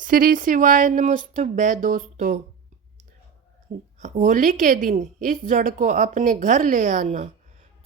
श्री शिवाय नमस्तुभ्य। दोस्तों, होली के दिन इस जड़ को अपने घर ले आना।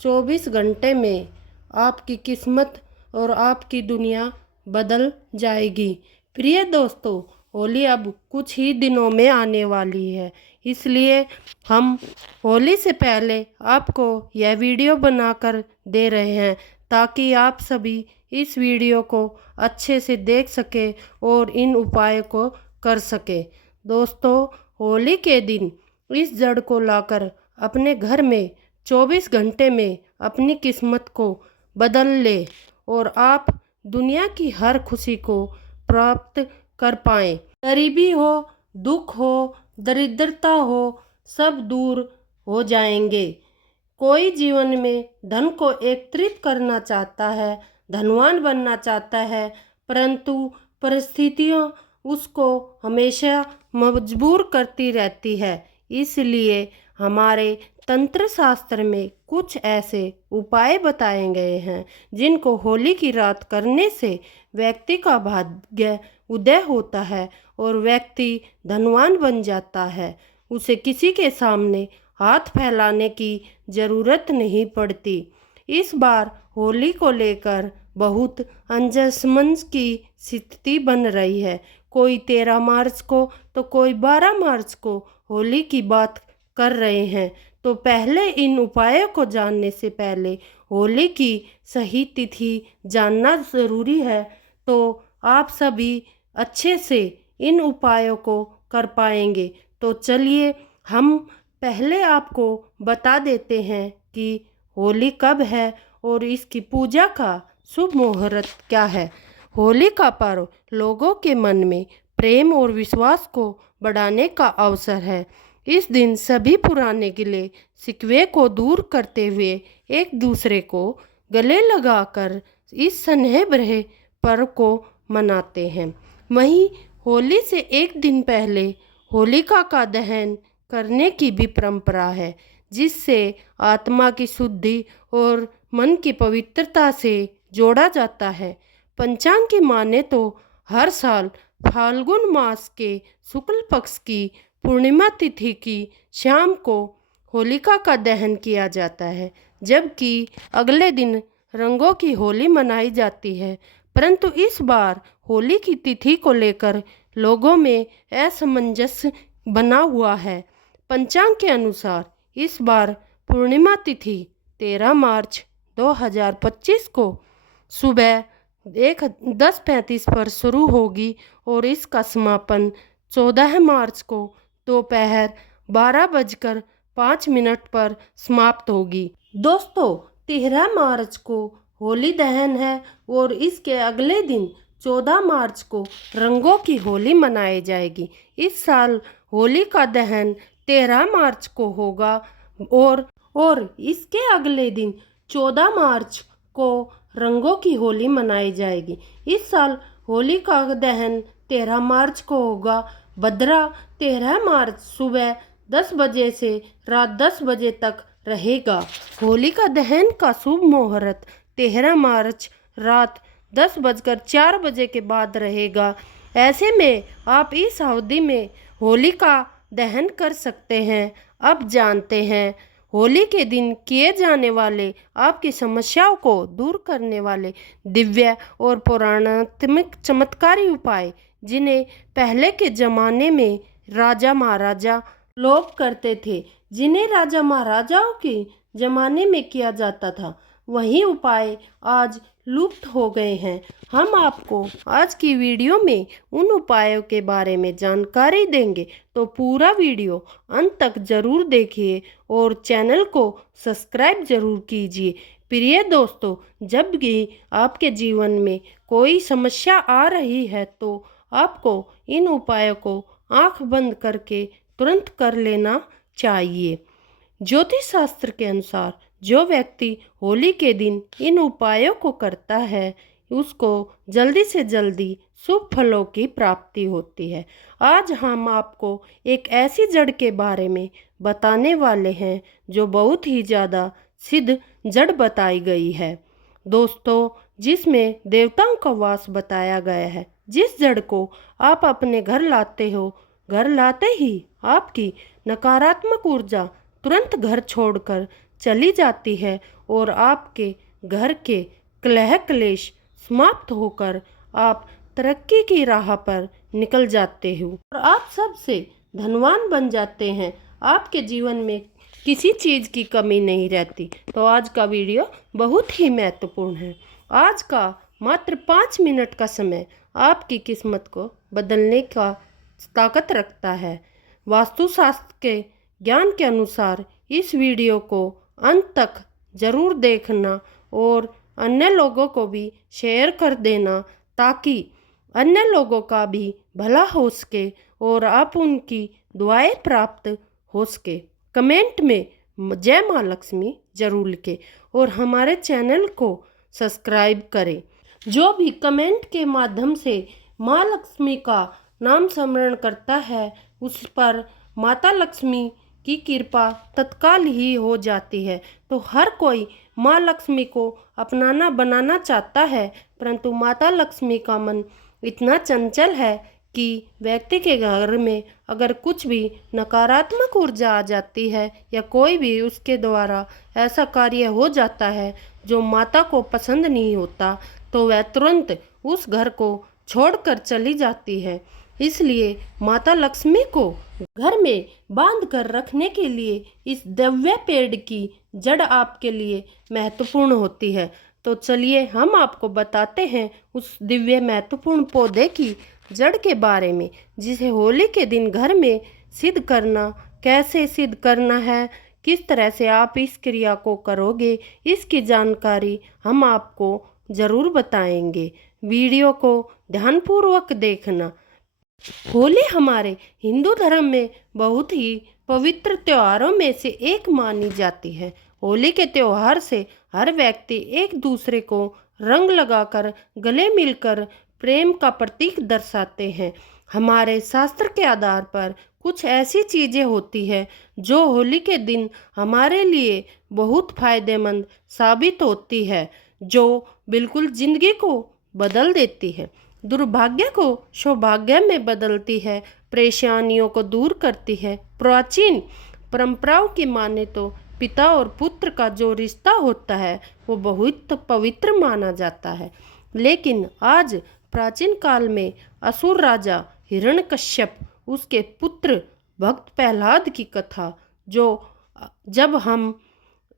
24 घंटे में आपकी किस्मत और आपकी दुनिया बदल जाएगी। प्रिय दोस्तों, होली अब कुछ ही दिनों में आने वाली है, इसलिए हम होली से पहले आपको यह वीडियो बनाकर दे रहे हैं ताकि आप सभी इस वीडियो को अच्छे से देख सके और इन उपायों को कर सके। दोस्तों, होली के दिन इस जड़ को लाकर अपने घर में 24 घंटे में अपनी किस्मत को बदल ले और आप दुनिया की हर खुशी को प्राप्त कर पाएं। गरीबी हो, दुख हो, दरिद्रता हो, सब दूर हो जाएंगे। कोई जीवन में धन को एकत्रित करना चाहता है, धनवान बनना चाहता है, परंतु परिस्थितियाँ उसको हमेशा मजबूर करती रहती है। इसलिए हमारे तंत्र शास्त्र में कुछ ऐसे उपाय बताए गए हैं जिनको होली की रात करने से व्यक्ति का भाग्य उदय होता है और व्यक्ति धनवान बन जाता है। उसे किसी के सामने हाथ फैलाने की ज़रूरत नहीं पड़ती। इस बार होली को लेकर बहुत अंजसमंज की स्थिति बन रही है। कोई 13 मार्च को तो कोई 12 मार्च को होली की बात कर रहे हैं। तो पहले इन उपायों को जानने से पहले होली की सही तिथि जानना ज़रूरी है, तो आप सभी अच्छे से इन उपायों को कर पाएंगे। तो चलिए हम पहले आपको बता देते हैं कि होली कब है और इसकी पूजा का शुभ मुहूर्त क्या है। होली का पर्व लोगों के मन में प्रेम और विश्वास को बढ़ाने का अवसर है। इस दिन सभी पुराने गिले शिकवे को दूर करते हुए एक दूसरे को गले लगाकर इस स्नेह भरे पर्व को मनाते हैं। वहीं होली से एक दिन पहले होलिका का दहन करने की भी परंपरा है, जिससे आत्मा की शुद्धि और मन की पवित्रता से जोड़ा जाता है। पंचांग की माने तो हर साल फाल्गुन मास के शुक्ल पक्ष की पूर्णिमा तिथि की शाम को होलिका का दहन किया जाता है, जबकि अगले दिन रंगों की होली मनाई जाती है। परंतु इस बार होली की तिथि को लेकर लोगों में असमंजस बना हुआ है। पंचांग के अनुसार इस बार पूर्णिमा तिथि 13 मार्च 2025 को सुबह 10:35 पर शुरू होगी और इसका समापन 14 मार्च को दोपहर 12:05 पर समाप्त होगी। दोस्तों, 13 मार्च को होली दहन है और इसके अगले दिन 14 मार्च को रंगों की होली मनाई जाएगी। इस साल होली का दहन 13 मार्च को होगा और इसके अगले दिन 14 मार्च को रंगों की होली मनाई जाएगी। इस साल होली का दहन 13 मार्च को होगा। भद्रा 13 मार्च सुबह 10 बजे से रात 10 बजे तक रहेगा। होली का दहन का शुभ मुहूर्त 13 मार्च रात 10:04 के बाद रहेगा। ऐसे में आप इस अवधि में होली का दहन कर सकते हैं। अब जानते हैं होली के दिन किए जाने वाले आपकी समस्याओं को दूर करने वाले दिव्य और पौराणिक चमत्कारी उपाय, जिन्हें पहले के ज़माने में राजा महाराजा लोग करते थे, जिन्हें राजा महाराजाओं के ज़माने में किया जाता था। वही उपाय आज लुप्त हो गए हैं। हम आपको आज की वीडियो में उन उपायों के बारे में जानकारी देंगे, तो पूरा वीडियो अंत तक ज़रूर देखिए और चैनल को सब्सक्राइब ज़रूर कीजिए। प्रिय दोस्तों, जब भी आपके जीवन में कोई समस्या आ रही है तो आपको इन उपायों को आंख बंद करके तुरंत कर लेना चाहिए। ज्योतिष शास्त्र के अनुसार जो व्यक्ति होली के दिन इन उपायों को करता है, उसको जल्दी से जल्दी शुभ फलों की प्राप्ति होती है। आज हम आपको एक ऐसी जड़ के बारे में बताने वाले हैं जो बहुत ही ज़्यादा सिद्ध जड़ बताई गई है। दोस्तों, जिसमें देवताओं का वास बताया गया है। जिस जड़ को आप अपने घर लाते हो, घर लाते ही आपकी नकारात्मक ऊर्जा तुरंत घर छोड़कर चली जाती है और आपके घर के कलह क्लेश समाप्त होकर आप तरक्की की राह पर निकल जाते हो और आप सबसे धनवान बन जाते हैं। आपके जीवन में किसी चीज़ की कमी नहीं रहती। तो आज का वीडियो बहुत ही महत्वपूर्ण है। आज का मात्र 5 मिनट का समय आपकी किस्मत को बदलने का ताकत रखता है। वास्तुशास्त्र के ज्ञान के अनुसार इस वीडियो को अंत तक ज़रूर देखना और अन्य लोगों को भी शेयर कर देना, ताकि अन्य लोगों का भी भला हो सके और आप उनकी दुआएं प्राप्त हो सके। कमेंट में जय माँ लक्ष्मी जरूर लिखें और हमारे चैनल को सब्सक्राइब करें। जो भी कमेंट के माध्यम से माँ लक्ष्मी का नाम स्मरण करता है, उस पर माता लक्ष्मी की कृपा तत्काल ही हो जाती है। तो हर कोई माँ लक्ष्मी को अपनाना बनाना चाहता है, परंतु माता लक्ष्मी का मन इतना चंचल है कि व्यक्ति के घर में अगर कुछ भी नकारात्मक ऊर्जा आ जाती है या कोई भी उसके द्वारा ऐसा कार्य हो जाता है जो माता को पसंद नहीं होता, तो वह तुरंत उस घर को छोड़कर चली जाती है। इसलिए माता लक्ष्मी को घर में बांध कर रखने के लिए इस दिव्य पेड़ की जड़ आपके लिए महत्वपूर्ण होती है। तो चलिए हम आपको बताते हैं उस दिव्य महत्वपूर्ण पौधे की जड़ के बारे में, जिसे होली के दिन घर में सिद्ध करना, कैसे सिद्ध करना है, किस तरह से आप इस क्रिया को करोगे, इसकी जानकारी हम आपको ज़रूर बताएंगे। वीडियो को ध्यानपूर्वक देखना। होली हमारे हिंदू धर्म में बहुत ही पवित्र त्योहारों में से एक मानी जाती है। होली के त्योहार से हर व्यक्ति एक दूसरे को रंग लगाकर गले मिलकर प्रेम का प्रतीक दर्शाते हैं। हमारे शास्त्र के आधार पर कुछ ऐसी चीज़ें होती है जो होली के दिन हमारे लिए बहुत फायदेमंद साबित होती है, जो बिल्कुल जिंदगी को बदल देती है, दुर्भाग्य को सौभाग्य में बदलती है, परेशानियों को दूर करती है। प्राचीन परंपराओं की माने तो पिता और पुत्र का जो रिश्ता होता है वो बहुत पवित्र माना जाता है। लेकिन आज प्राचीन काल में असुर राजा हिरण्यकश्यप, उसके पुत्र भक्त प्रहलाद की कथा जो जब हम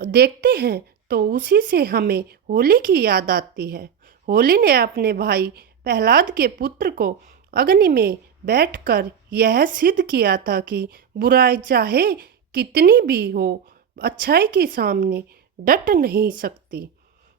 देखते हैं तो उसी से हमें होली की याद आती है। होली ने अपने भाई प्रहलाद के पुत्र को अग्नि में बैठकर यह सिद्ध किया था कि बुराई चाहे कितनी भी हो, अच्छाई के सामने डट नहीं सकती।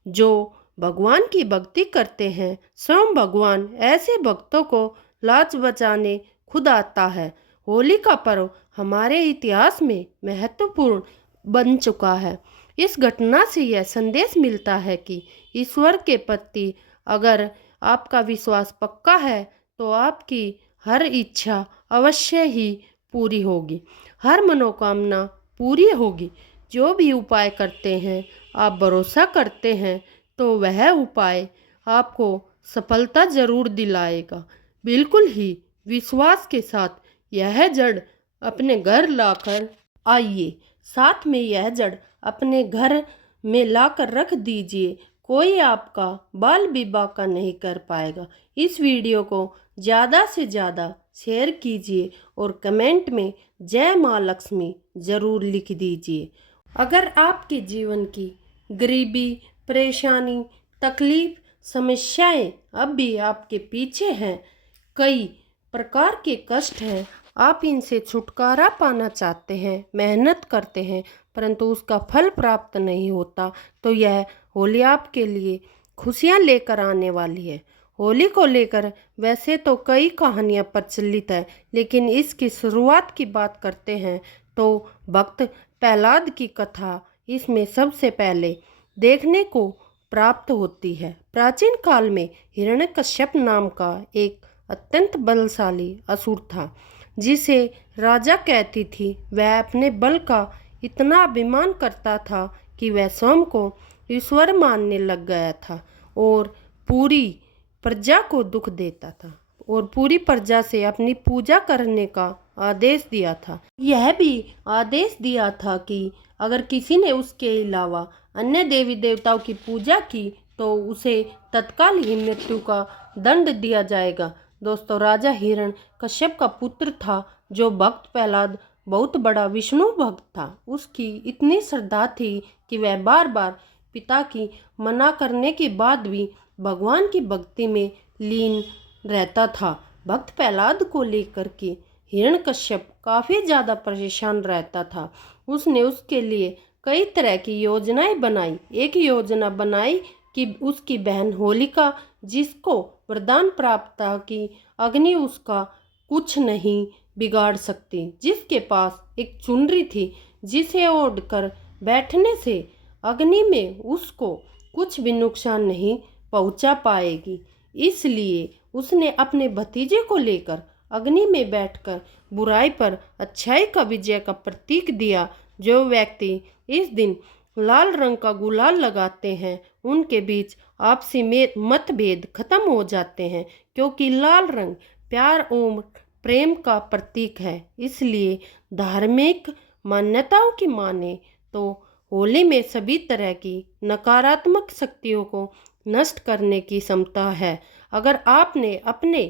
जो भगवान की भक्ति करते हैं, स्वयं भगवान ऐसे भक्तों को लाज बचाने खुद आता है। होली का पर्व हमारे इतिहास में महत्वपूर्ण बन चुका है। इस घटना से यह संदेश मिलता है कि ईश्वर के प्रति अगर आपका विश्वास पक्का है तो आपकी हर इच्छा अवश्य ही पूरी होगी, हर मनोकामना पूरी होगी। जो भी उपाय करते हैं, आप भरोसा करते हैं तो वह उपाय आपको सफलता जरूर दिलाएगा। बिल्कुल ही विश्वास के साथ यह जड़ अपने घर लाकर आइए, साथ में यह जड़ अपने घर में लाकर रख दीजिए। कोई आपका बाल विवाह का नहीं कर पाएगा। इस वीडियो को ज़्यादा से ज़्यादा शेयर कीजिए और कमेंट में जय माँ लक्ष्मी ज़रूर लिख दीजिए। अगर आपके जीवन की गरीबी, परेशानी, तकलीफ, समस्याएं अब भी आपके पीछे हैं, कई प्रकार के कष्ट हैं, आप इनसे छुटकारा पाना चाहते हैं, मेहनत करते हैं परंतु उसका फल प्राप्त नहीं होता, तो यह होली आपके लिए खुशियां लेकर आने वाली है। होली को लेकर वैसे तो कई कहानियां प्रचलित है, लेकिन इसकी शुरुआत की बात करते हैं तो भक्त प्रहलाद की कथा इसमें सबसे पहले देखने को प्राप्त होती है। प्राचीन काल में हिरण्यकश्यप नाम का एक अत्यंत बलशाली असुर था, जिसे राजा कहती थी। वह अपने बल का इतना अभिमान करता था कि वह स्वयं को ईश्वर मानने लग गया था और पूरी प्रजा को दुख देता था और पूरी प्रजा से अपनी पूजा करने का आदेश दिया था। यह भी आदेश दिया था कि अगर किसी ने उसके अलावा अन्य देवी देवताओं की पूजा की तो उसे तत्काल ही मृत्यु का दंड दिया जाएगा। दोस्तों, राजा हिरण कश्यप का पुत्र था जो भक्त प्रहलाद बहुत बड़ा विष्णु भक्त था। उसकी इतनी श्रद्धा थी कि वह बार बार पिता की मना करने के बाद भी भगवान की भक्ति में लीन रहता था। भक्त प्रहलाद को लेकर के हिरण्यकश्यप काफ़ी ज़्यादा परेशान रहता था। उसने उसके लिए कई तरह की योजनाएं बनाई। एक योजना बनाई कि उसकी बहन होलिका, जिसको वरदान प्राप्त था कि अग्नि उसका कुछ नहीं बिगाड़ सकती, जिसके पास एक चुनरी थी जिसे ओढ़कर बैठने से अग्नि में उसको कुछ भी नुकसान नहीं पहुंचा पाएगी। इसलिए उसने अपने भतीजे को लेकर अग्नि में बैठकर बुराई पर अच्छाई का विजय का प्रतीक दिया। जो व्यक्ति इस दिन लाल रंग का गुलाल लगाते हैं उनके बीच आपसी मतभेद खत्म हो जाते हैं, क्योंकि लाल रंग प्यार और प्रेम का प्रतीक है। इसलिए धार्मिक मान्यताओं की माने तो होली में सभी तरह की नकारात्मक शक्तियों को नष्ट करने की क्षमता है। अगर आपने अपने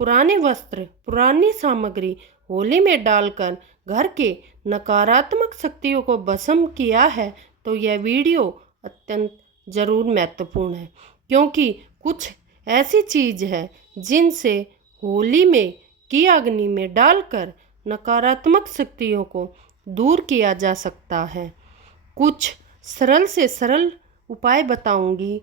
पुराने वस्त्र, पुरानी सामग्री होली में डालकर घर के नकारात्मक शक्तियों को भस्म किया है तो यह वीडियो अत्यंत ज़रूर महत्वपूर्ण है, क्योंकि कुछ ऐसी चीज़ है जिनसे होली में की अग्नि में डालकर नकारात्मक शक्तियों को दूर किया जा सकता है। कुछ सरल से सरल उपाय बताऊंगी,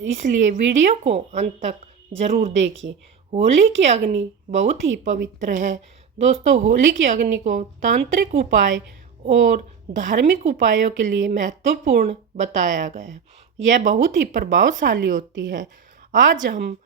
इसलिए वीडियो को अंत तक ज़रूर देखिए। होली की अग्नि बहुत ही पवित्र है। दोस्तों, होली की अग्नि को तांत्रिक उपाय और धार्मिक उपायों के लिए महत्वपूर्ण बताया गया है। यह बहुत ही प्रभावशाली होती है। आज हम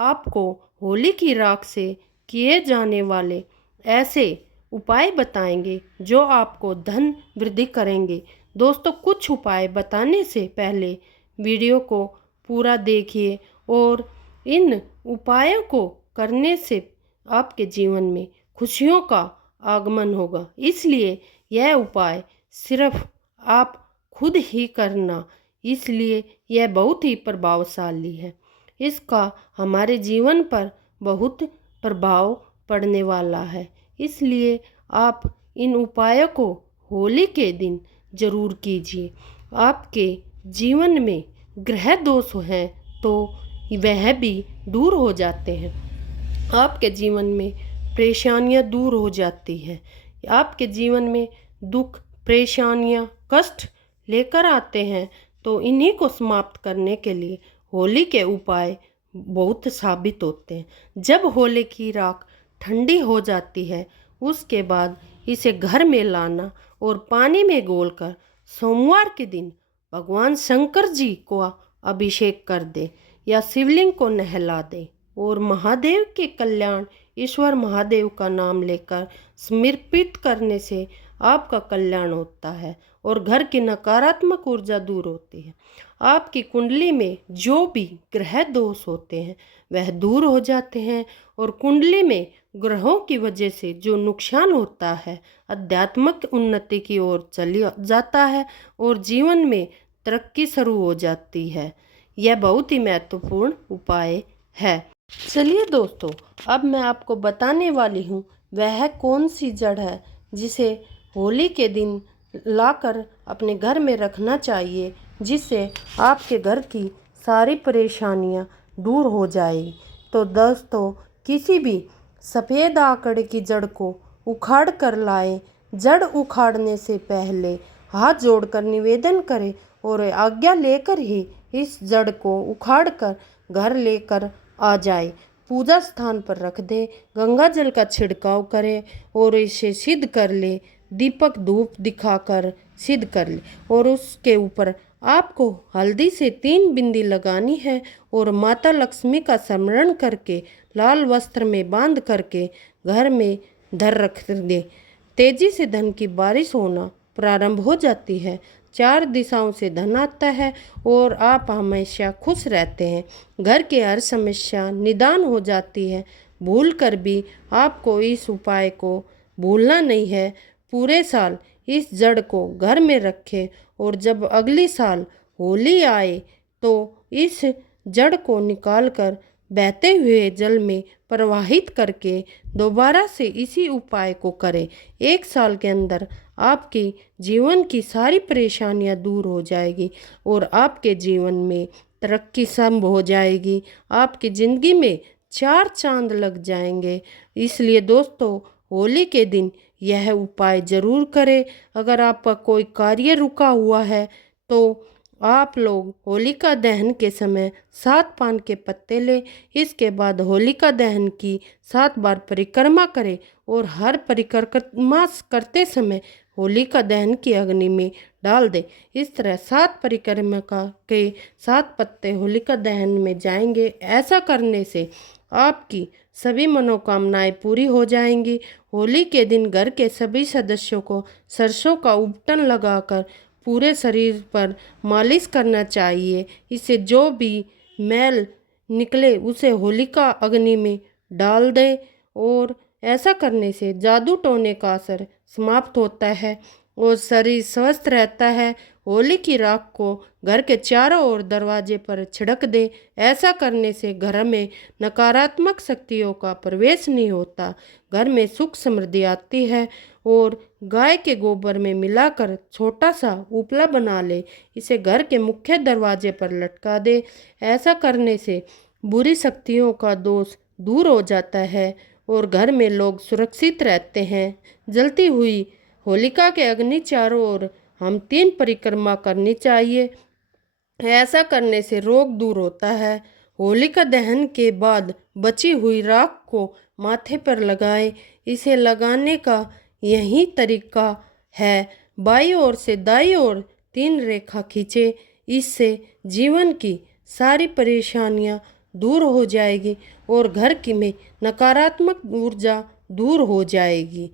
आपको होली की राख से किए जाने वाले ऐसे उपाय बताएंगे जो आपको धन वृद्धि करेंगे। दोस्तों, कुछ उपाय बताने से पहले वीडियो को पूरा देखिए और इन उपायों को करने से आपके जीवन में खुशियों का आगमन होगा। इसलिए यह उपाय सिर्फ आप खुद ही करना, इसलिए यह बहुत ही प्रभावशाली है। इसका हमारे जीवन पर बहुत प्रभाव पड़ने वाला है। इसलिए आप इन उपायों को होली के दिन ज़रूर कीजिए। आपके जीवन में ग्रह दोष हैं तो वह भी दूर हो जाते हैं। आपके जीवन में परेशानियां दूर हो जाती हैं। आपके जीवन में दुख, परेशानियां, कष्ट लेकर आते हैं तो इन्हीं को समाप्त करने के लिए होली के उपाय बहुत साबित होते हैं। जब होली की राख ठंडी हो जाती है उसके बाद इसे घर में लाना और पानी में घोलकर सोमवार के दिन भगवान शंकर जी को अभिषेक कर दे या शिवलिंग को नहला दे और महादेव के कल्याण, ईश्वर महादेव का नाम लेकर समर्पित करने से आपका कल्याण होता है और घर की नकारात्मक ऊर्जा दूर होती है। आपकी कुंडली में जो भी ग्रह दोष होते हैं वह दूर हो जाते हैं और कुंडली में ग्रहों की वजह से जो नुकसान होता है आध्यात्मिक उन्नति की ओर चली जाता है और जीवन में तरक्की शुरू हो जाती है। यह बहुत ही महत्वपूर्ण उपाय है। चलिए दोस्तों, अब मैं आपको बताने वाली हूँ वह कौन सी जड़ है जिसे होली के दिन लाकर अपने घर में रखना चाहिए, जिससे आपके घर की सारी परेशानियाँ दूर हो जाएगी। तो दोस्तों, किसी भी सफ़ेद आकड़े की जड़ को उखाड़ कर लाएं। जड़ उखाड़ने से पहले हाथ जोड़कर निवेदन करें और आज्ञा लेकर ही इस जड़ को उखाड़ कर घर लेकर आ जाए। पूजा स्थान पर रख दे, गंगा जल का छिड़काव करें और इसे सिद्ध कर ले। दीपक धूप दिखाकर सिद्ध कर ले और उसके ऊपर आपको हल्दी से 3 बिंदी लगानी है और माता लक्ष्मी का स्मरण करके लाल वस्त्र में बांध करके घर में धर रख दे। तेजी से धन की बारिश होना प्रारंभ हो जाती है। चार दिशाओं से धन आता है और आप हमेशा खुश रहते हैं। घर की हर समस्या निदान हो जाती है। भूल कर भी आपको इस उपाय को भूलना नहीं है। पूरे साल इस जड़ को घर में रखें और जब अगली साल होली आए तो इस जड़ को निकाल कर बहते हुए जल में प्रवाहित करके दोबारा से इसी उपाय को करें। एक साल के अंदर आपकी जीवन की सारी परेशानियां दूर हो जाएगी और आपके जीवन में तरक्की संभव हो जाएगी। आपकी ज़िंदगी में चार चांद लग जाएंगे। इसलिए दोस्तों, होली के दिन यह उपाय ज़रूर करें। अगर आपका कोई कार्य रुका हुआ है तो आप लोग होलिका दहन के समय 7 पान के पत्ते लें। इसके बाद होलिका दहन की 7 बार परिक्रमा करें और हर परिक्रमा करते समय होलिका दहन की अग्नि में डाल दें। इस तरह 7 परिक्रमा के 7 पत्ते होलिका दहन में जाएंगे। ऐसा करने से आपकी सभी मनोकामनाएं पूरी हो जाएंगी। होली के दिन घर के सभी सदस्यों को सरसों का उपटन लगाकर पूरे शरीर पर मालिश करना चाहिए। इससे जो भी मैल निकले उसे होलिका अग्नि में डाल दें और ऐसा करने से जादू टोने का असर समाप्त होता है और शरीर स्वस्थ रहता है। होली की राख को घर के चारों ओर दरवाजे पर छिड़क दे। ऐसा करने से घर में नकारात्मक शक्तियों का प्रवेश नहीं होता, घर में सुख समृद्धि आती है। और गाय के गोबर में मिलाकर छोटा सा उपला बना ले, इसे घर के मुख्य दरवाजे पर लटका दे। ऐसा करने से बुरी शक्तियों का दोष दूर हो जाता है और घर में लोग सुरक्षित रहते हैं। जलती हुई होलिका के अग्नि चारों ओर हम 3 परिक्रमा करनी चाहिए। ऐसा करने से रोग दूर होता है। होलिका दहन के बाद बची हुई राख को माथे पर लगाएं। इसे लगाने का यही तरीका है। बाईं ओर से दाईं ओर 3 रेखा खींचे। इससे जीवन की सारी परेशानियां दूर हो जाएगी और घर की में नकारात्मक ऊर्जा दूर हो जाएगी।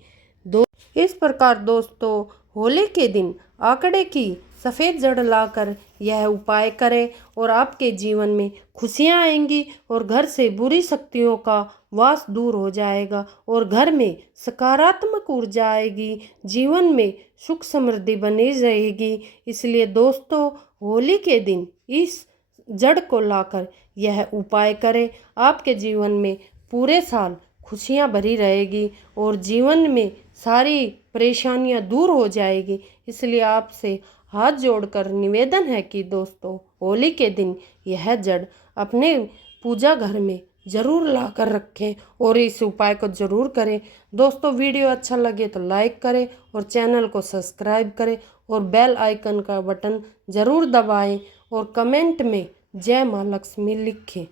इस प्रकार दोस्तों, होली के दिन आंकड़े की सफ़ेद जड़ लाकर यह उपाय करें और आपके जीवन में खुशियां आएंगी और घर से बुरी शक्तियों का वास दूर हो जाएगा और घर में सकारात्मक ऊर्जा आएगी। जीवन में सुख समृद्धि बनी रहेगी। इसलिए दोस्तों, होली के दिन इस जड़ को लाकर यह उपाय करें। आपके जीवन में पूरे साल खुशियां भरी रहेगी और जीवन में सारी परेशानियां दूर हो जाएगी। इसलिए आपसे हाथ जोड़कर निवेदन है कि दोस्तों, होली के दिन यह जड़ अपने पूजा घर में ज़रूर ला कर रखें और इस उपाय को ज़रूर करें। दोस्तों, वीडियो अच्छा लगे तो लाइक करें और चैनल को सब्सक्राइब करें और बेल आइकन का बटन ज़रूर दबाएं और कमेंट में जय माँ लक्ष्मी लिखें।